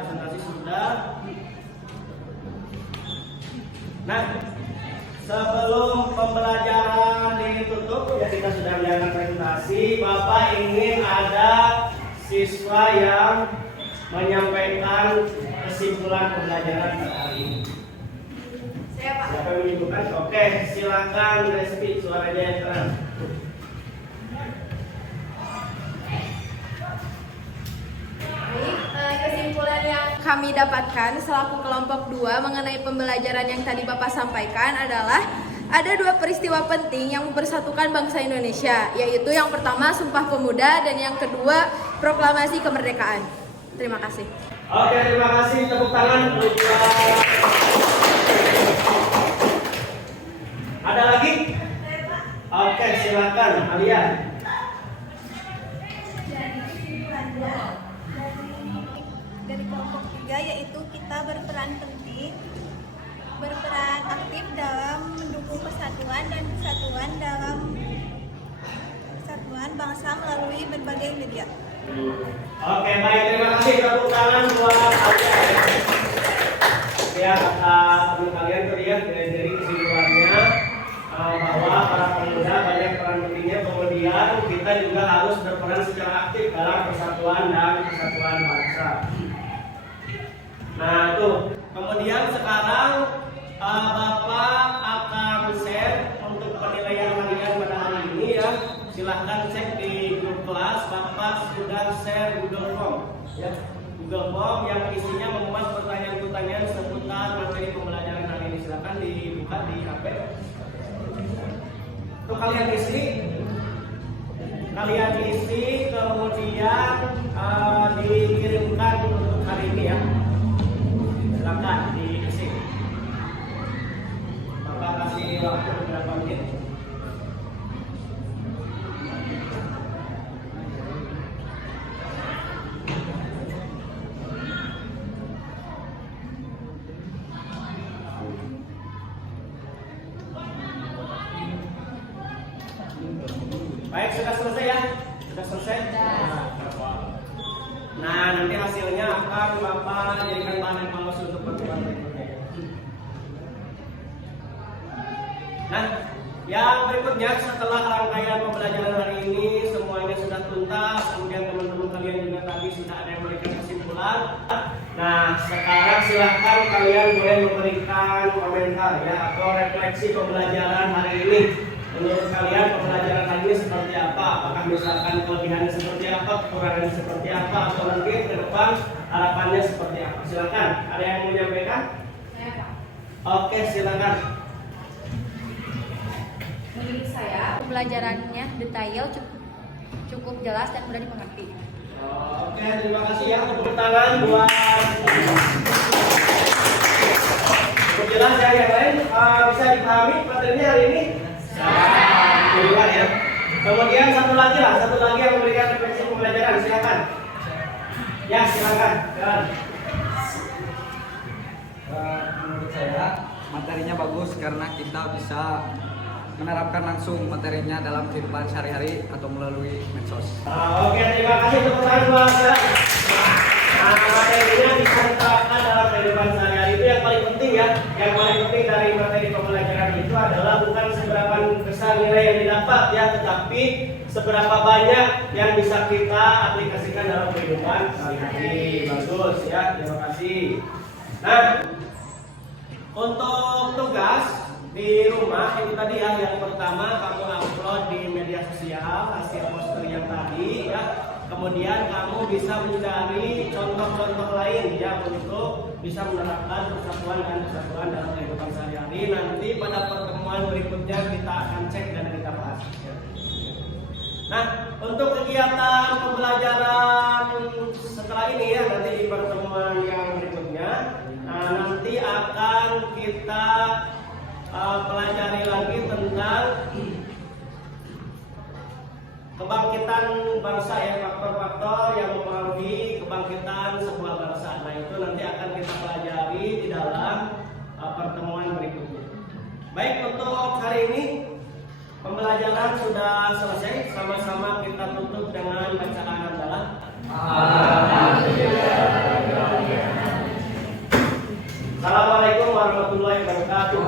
Nah, sebelum pembelajaran ditutup ya, kita sudah menjalankan presentasi. Bapak ingin ada siswa yang menyampaikan kesimpulan pembelajaran hari ini. Saya Pak. Siapa yang menyebutkan? Oke, silakan Resti, suaranya yang keras. Kesimpulan yang kami dapatkan selaku kelompok 2 mengenai pembelajaran yang tadi Bapak sampaikan adalah ada 2 peristiwa penting yang mempersatukan bangsa Indonesia, yaitu yang pertama Sumpah Pemuda dan yang kedua Proklamasi Kemerdekaan. Terima kasih. Oke, terima kasih. Tepuk tangan. Ada lagi? Oke, silakan Alia. Dari kelompok 3 yaitu kita berperan aktif dalam mendukung persatuan dan kesatuan dalam persatuan bangsa melalui berbagai media. Oke, baik, terima kasih. Tepuk tangan buat Alia. Ya, teman kalian tuh lihat dari kesimpulannya bahwa para pemuda banyak peran pentingnya, kemudian kita juga harus berperan secara aktif dalam persatuan dan kesatuan bangsa. Nah tuh, kemudian sekarang Bapak akan share untuk penilaian kalian pada hari ini ya. Silahkan cek di grup kelas. Bapak sudah share Google Form ya. Google Form yang isinya memuat pertanyaan-pertanyaan seputar materi pembelajaran hari ini. Silahkan dibuka di HP. Tuh kalian isi, kemudian dikirimkan untuk hari ini ya. Silakan diisi. Bapak kasih waktu beberapa menit. Baik, sudah selesai ya? Sudah selesai? Nah, nanti hasilnya akan Bapak jadikan bahan evaluasi untuk pertemuan berikutnya. Nah, yang berikutnya setelah rangkaian pembelajaran hari ini semuanya sudah tuntas, kemudian teman-teman kalian juga tadi sudah ada yang memberikan kesimpulan. Nah, sekarang silahkan kalian boleh memberikan komentar ya atau refleksi pembelajaran hari ini. Menurut kalian pembelajaran hari ini seperti apa? Apakah misalkan kelebihannya seperti apa, kekurangannya seperti apa, atau mungkin ke depan harapannya seperti apa? Silakan. Ada yang mau menyampaikan? Saya Pak. Oke, silakan. Menurut saya pembelajarannya detail, cukup jelas dan mudah dimengerti. Oke, terima kasih ya. Tepuk tangan buat cukup jelas ya. Yang lain bisa dipahami materinya hari ini? Alhamdulillah ya. Kemudian satu lagi yang memberikan refleksi pembelajaran, silakan. Ya, silakan. Menurut saya materinya bagus karena kita bisa menerapkan langsung materinya dalam kehidupan sehari-hari atau melalui medsos. Oke, terima kasih tepuk tangan buat materinya bisa diterapkan dalam kehidupan sehari-hari. Itu yang paling penting ya. Yang paling penting dari materi pembelajaran itu adalah bukan seberapa besar nilai yang didapat ya, tetapi seberapa banyak yang bisa kita aplikasikan dalam kehidupan sehari-hari. Bagus ya, terima kasih. Nah, untuk tugas di rumah itu tadi ya, yang pertama kamu upload di media sosial hasil poster yang tadi ya. Kemudian kamu bisa mencari contoh-contoh lain ya untuk bisa menerapkan persatuan dan kesatuan dalam kehidupan sehari-hari. Nanti pada pertemuan berikutnya kita akan cek dan kita bahas. Nah, untuk kegiatan pembelajaran setelah ini ya, nanti di pertemuan yang berikutnya, nanti akan kita pelajari lagi tentang kebangkitan bangsa ya, faktor-faktor yang mempengaruhi kebangkitan sebuah bangsa. Nah, itu nanti akan kita pelajari di dalam pertemuan berikutnya. Baik, untuk hari ini pembelajaran sudah selesai. Sama-sama kita tutup dengan bacaan hamdalah. Assalamualaikum warahmatullahi wabarakatuh.